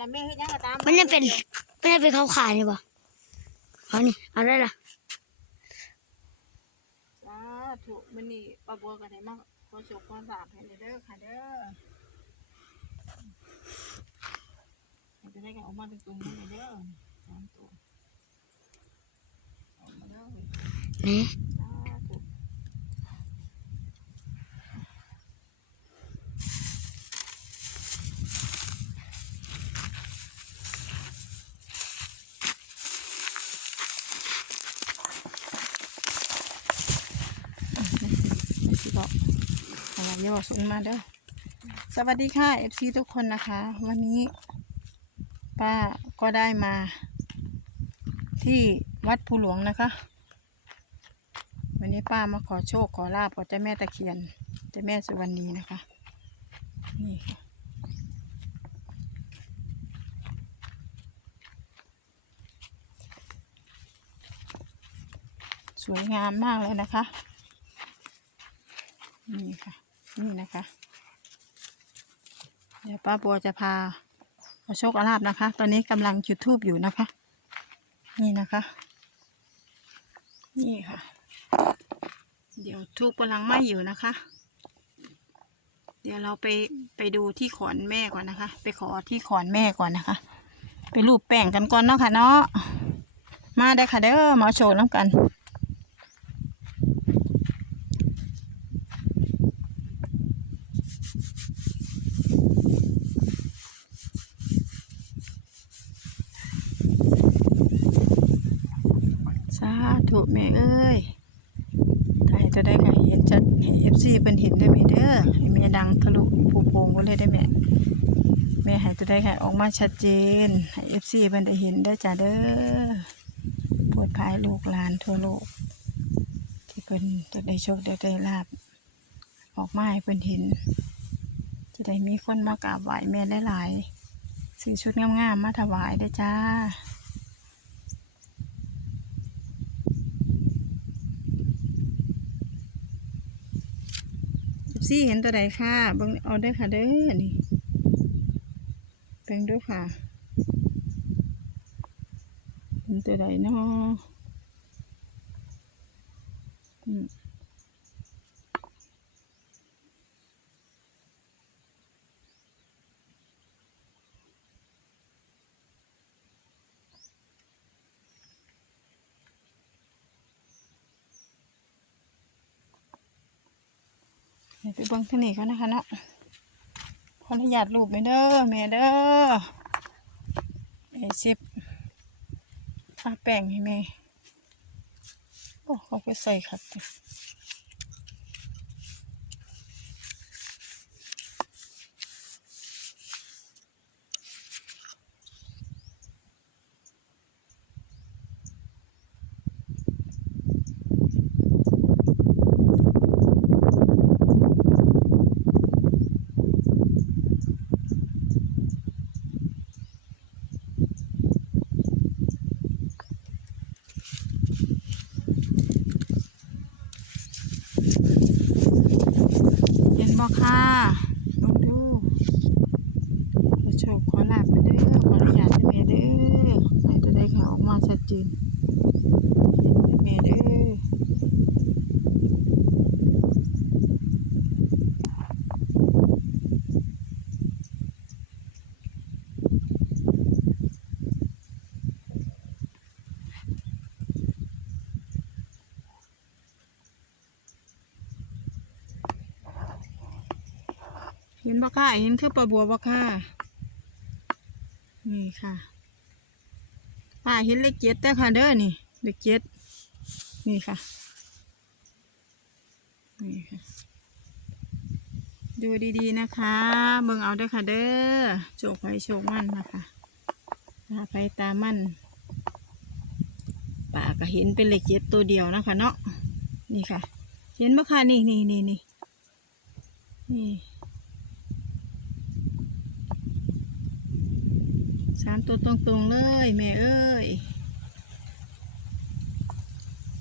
ละแม่เฮ็ดหยังก็ตามมันจะเป็นมันจะเป็นเขาขายนี่บ่เอานี่เอาได้ละสาธุมื้อนี้ป้าบัวก็ได้มาขอโชคขอลาภให้เด้อค่ะเด้อให้จะได้กันออกมาตรงๆนี่เด้อสามตัวออกมาเด้อนี่ สาธุสิบอก สำหรับยาบอกสูงมาเด้อสวัสดีค่ะ FC ทุกคนนะคะ วันนี้ ป้าก็ได้มา ที่วัดภูหลวงนะคะ วันนี้ป้ามาขอโชคขอลาบกับเจ้าแม่ตะเคียนเจ้าแม่สุวรรณีนะคะนี่ค่ะสวยงามมากเลยนะคะ นี่ค่ะ นี่นะคะ เดี๋ยวป้าบัวจะพาขอโชคอาลาบนะคะ ตอนนี้กำลังจุดทูบอยู่นะคะ นี่นะคะ นี่ค่ะ เดี๋ยวทูบกำลังไหม้อยู่นะคะ เดี๋ยวเราไปไปดูที่ขอนแม่ก่อนนะคะ ไปขอที่ขอนแม่ก่อนนะคะ ไปรูปแป้งกันก่อนเนาะค่ะเนาะมาได้ค่ะเด้อมาโชว์น้ำกัน สาธุ แม่เอ้ยถ่ายจะได้ไงเห็นชัดให้เอฟซีเป็นเห็นได้ไหมเด้อให้แม่ดังทะลุปูโป่งไปเลยได้แม่แม่ให้จะได้ไงออกมาชัดเจนให้เอฟซีเป็นได้เห็นได้จ้าเด้อปวดภายลูกหลานทั่วโลกที่เป็นจะได้โชคได้ได้ลาบออกมาให้เป็นเห็นจะได้มีคนมากราบไหว้แม่หลายๆซื้อชุดงามๆมาถวายได้จ้า ซี่เห็นตัวใดค่ะเบิ่งเอาเด้อค่ะเด้อนี่เบิ่งด้วยค่ะเห็นตัวใดเนาะอืม ไปเบิ้งที่นี่ก่อนนะคะเนาะขออนุญาตรูปไปเด้อแม่เด้อเอสิบทาแป้งให้แม่โอ้เขาก็ใส่ขัดจ้ะเห็นบ่ค่ะลองดูขอโชคขอลาบไปเด้อขออนุญาตให้แม่เด้อให้ตัวใดค่ะออกมาชัดเจนเห็นแม่เด้อ เห็น บ่ค่ะเห็นคือปลาบัวบ่ค่ะ นี่ค่ะป้าเห็นเลขเจ็ดแต่ค่ะเด้อนี่เลขเจ็ดนี่ค่ะ นี่ค่ะ ดูดีๆนะคะ เบิ่งเอาเด้อค่ะเด้อโชคไปโชคมันนะคะตาไปตามันป้าก็เห็นเป็นเลขเจ็ดตัวเดียวนะคะเนาะนี่ค่ะ เห็นบ่ค่ะนี่นี่นี่นี่นี่ามตัวตรงๆเลย แม่เอ้ย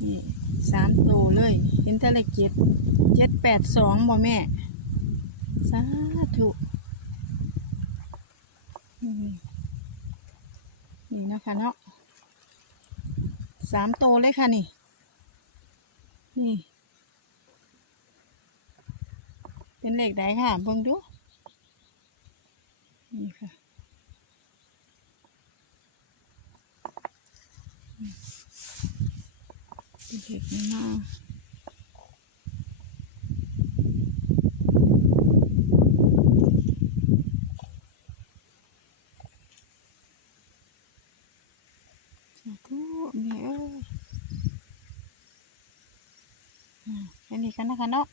นี่สามตัวเลย เห็นทะเลเจ็ดเจ็ดแปดสองบ่แม่ สาธุนี่นะคะเนาะสามโตวเลยค่ะนี่ นี่ เป็นเหล็กไหนค่ะเบิ่งดู นี่ค่ะอืม เป็นเหนี่เนาะสาธุแม่เอ้ยอ่าแค่นี้กันนะคะเนาะ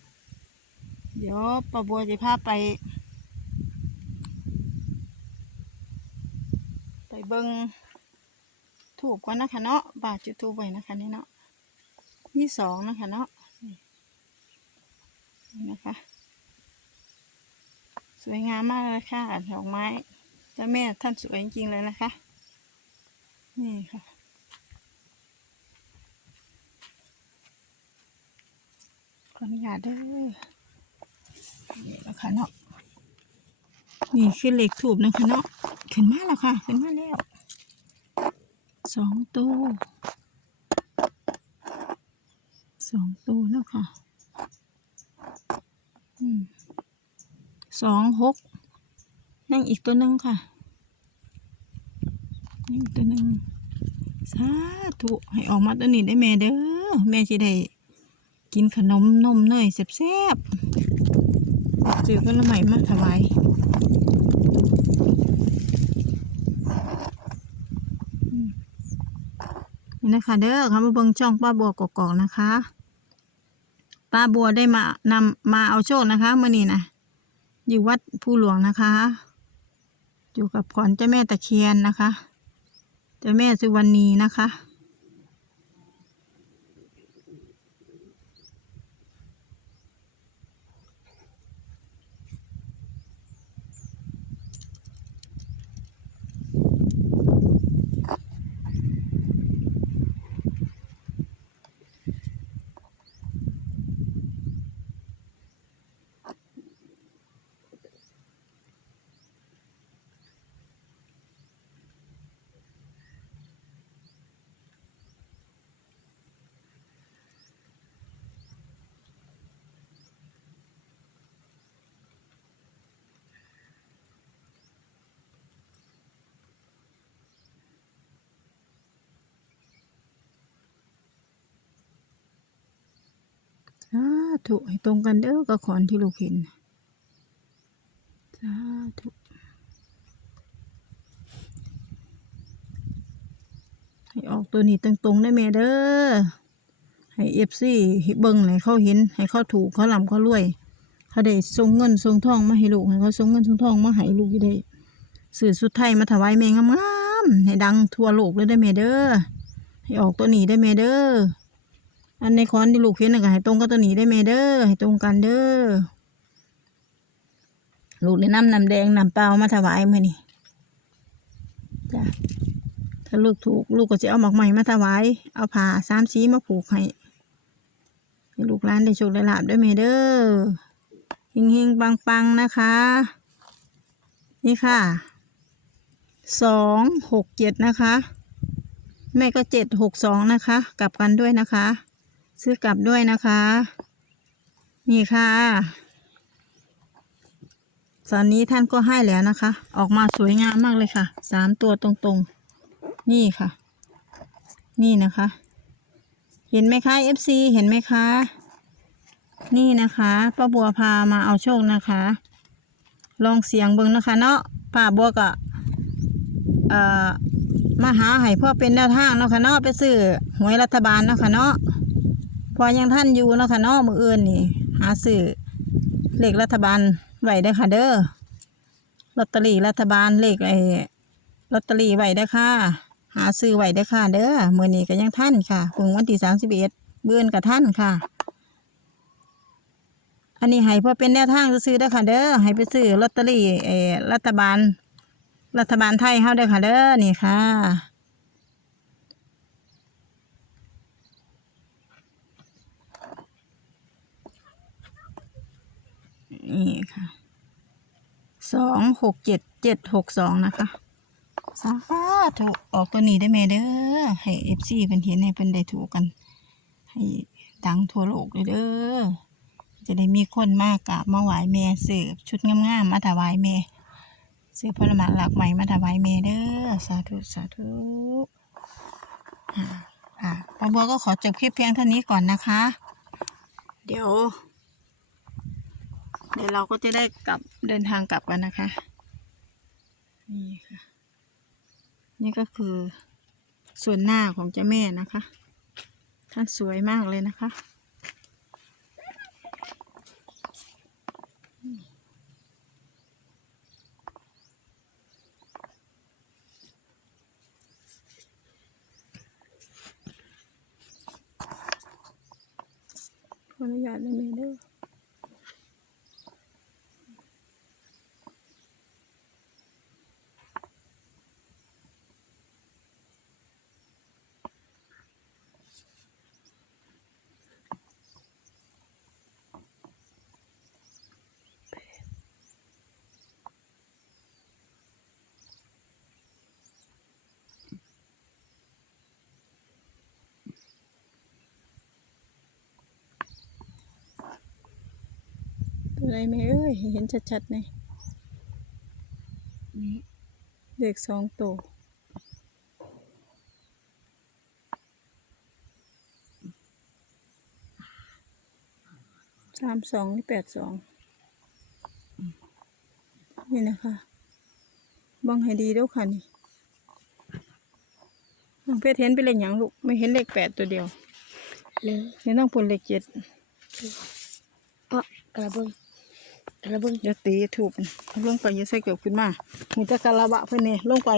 เดี๋ยวป้าบัวจะพาไป ไปเบิงถูกก่อนนะคะเนาะ บาทจุดทูบไว้นะคะนี่เนาะ มีสองนะคะเนาะนี่นี่นะคะ สวยงามมากเลยค่ะดอกไม้เจ้าแม่ท่านสวยจริงๆเลยนะคะ นี่ค่ะขออนุญาตเด้อนี่นะคะเนาะนี่คือเหล็กถูบนะคะเนาะขึ้นมาแล้วค่ะ ขึ้นมาแล้วสองตัว สองตัวเนาะค่ะอืมสองหกนั่งอีกตัวหนึ่งค่ะนั่งอีกตัวหนึ่งสาธุให้ออกมาตัวนี้ได้แม่เด้อแม่จะได้กินขนมนมเนยแซ่บๆซื้อผลไม้มาถวายอืมนี่นะคะเด้อค่ะมาเบิ่งช่องป้าบัวกอกๆนะคะ ป้าบัวได้มานำมาเอาโชคนะคะเมื่อนี้นะอยู่วัดผู้หลวงนะคะ อยู่กับขอนเจ้าแม่ตะเคียนนะคะ เจ้าแม่สุวรรณีนะคะาธุให้ตรงกันเด้อกับขอนที่ลูกเห็นสาธุให้ออกตัวนี้ตรงๆได้แม่เด้อให้เอฟซีเบิ่งให้เขาเห็น ให้เขาถูกเขาลำเขารวย เขาได้ส่งเงินส่งทองมาให้ลูกให้เขาส่งเงินส่งทองมาให้ลูกอยู่ได้สื่อสุดไทยมาถวายแม่งามๆให้ดังทั่วโลกเลยได้แม่เด้อให้ออกตัวนี้ได้แม่เด้อ อันในคอนที่ลูกเห็นน่ะก็ให้ตรงกับตัวนี้ได้ไหมเด้อให้ตรงกันเด้อลูกได้นำน้ำแดงน้ำเปล่ามาถวายมื่อนี่จ้ะถ้าลูกถูกลูกก็จะเอาหมอกใหม่มาถวาย เอาผ้าสามสีมาผูกให้ลูกร้านได้โชคได้ลาบด้วยเมเด้อเฮงเฮงปังปังนะคะ นี่ค่ะสองหกเจ็ดนะคะ แม่ก็เจ็ดหกสองนะคะ กลับกันด้วยนะคะ ซื้อกลับด้วยนะคะ นี่ค่ะ ตอนนี้ท่านก็ให้แล้วนะคะ ออกมาสวยงามมากเลยค่ะสามตัวตรงๆ นี่ค่ะ นี่นะคะ เห็นไหมคะ FC เห็นไหมคะ นี่นะคะป้าบัวพามาเอาโชคนะคะ ลองเสียงเบิ้งนะคะ เนาะป้าบัวก็เอ่อมาหาให้พ่อเป็นแนวทางเนาะค่ะเนาะไปซื้อหวยรัฐบาลเนาะค่ะเนาะ พอยังท่านอยู่เนาะค่ะเนาะมืออื่นนี่ หาซื้อเลขรัฐบาลไว้เด้ค่ะเด้อลอตเตอรี่รัฐบาลเลขไอ้ลอตเตอรี่ไว้เด้ค่ะ หาซื้อไว้เด้ค่ะ เด้อมือนี้ก็ยังท่านค่ะถึงวันที่สามสิบเอ็ดเบือนกับท่านค่ะ อันนี้ให้เพื่อเป็นแนวทางซื้อๆเด้ค่ะ เด้อให้ไปซื้อลอตเตอรี่เออรัฐบาล รัฐบาลไทยเฮาเด้ค่ะเด้อนี่ค่ะ นี่ค่ะสองหกเจ็ดเจ็ดหกสองนะคะสาธุออกตัวนี้ได้แม่เด้อให้เอฟซีเพิ่นเห็นให้เพิ่นได้ถูกกัน ให้ดังทั่วโลกเลยเด้อจะได้มีคนมากราบมาไหว้แม่เสิร์ฟชุดงามๆมาถวายแม่เสื้อผลไม้หลากใหม่มาถวายแม่เด้อสาธุสาธุอ่าอ่าป้าบัวก็ขอจบคลิปเพียงเท่านี้ก่อนนะคะ เดี๋ยว เดี๋ยวเราก็จะได้กลับเดินทางกลับกันนะคะ นี่ค่ะ นี่ก็คือส่วนหน้าของเจ้าแม่นะคะ ท่านสวยมากเลยนะคะ ขออนุญาตนะแม่เด้อ ตัวอะไรแม่เอ้ยให้เห็นชัดๆหน่อยเด็กสองตัวสามสองนี่แปดสองนี่นะคะเบังให้ดีเด้วยค่ะนี่น้องเพชรเห็นเป็นเลขหยังลูกไม่เห็นเลขแปดตัวเดียวเลยเห็นต้องพูนเลขเจ็ด ก็กระเบื้อง กระเบื้องอย่าตีถูกลงไปอย่าใส่เกือบขึ้นมามีแต่กะละบะเพื่อนนี่ลงไป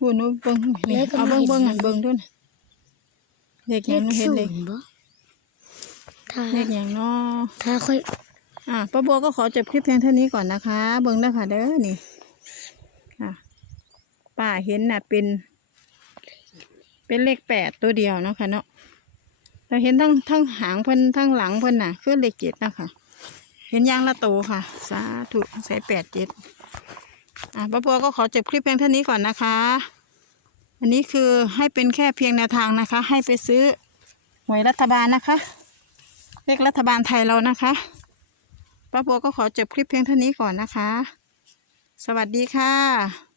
บุญนู้นเบิ้งนี่เอาเบิ้งเบิ้งอะเบิ้งด้วยนะเด็กหยังเห็นเด็กศูย์บ่ถ้าเด็กหยังเนาะถ้าค่อยอะป้าบัวก็ขอจบคลิปเพียงเท่านี้ก่อนนะคะ เบิ้งได้ค่ะเด้อนี่ค่ะป้าเห็นน่ะเป็น เป็นเลขแปดตัวเดียวเนาะค่ะเนาะเราเห็นทั้งทั้งหางเพิ่นทั้งหลังเพิ่นน่ะคือเลขเจ็ดนะคะ เห็นยางละโตค่ะ สาธุใส่แปดเจ็ดอะป้าปัวก็ขอจบคลิปเพียงเท่านี้ก่อนนะคะ อันนี้คือให้เป็นแค่เพียงแนวทางนะคะ ให้ไปซื้อหวยรัฐบาลนะคะเลขรัฐบาลไทยเรานะคะป้าปัวก็ขอจบคลิปเพียงเท่านี้ก่อนนะคะ สวัสดีค่ะ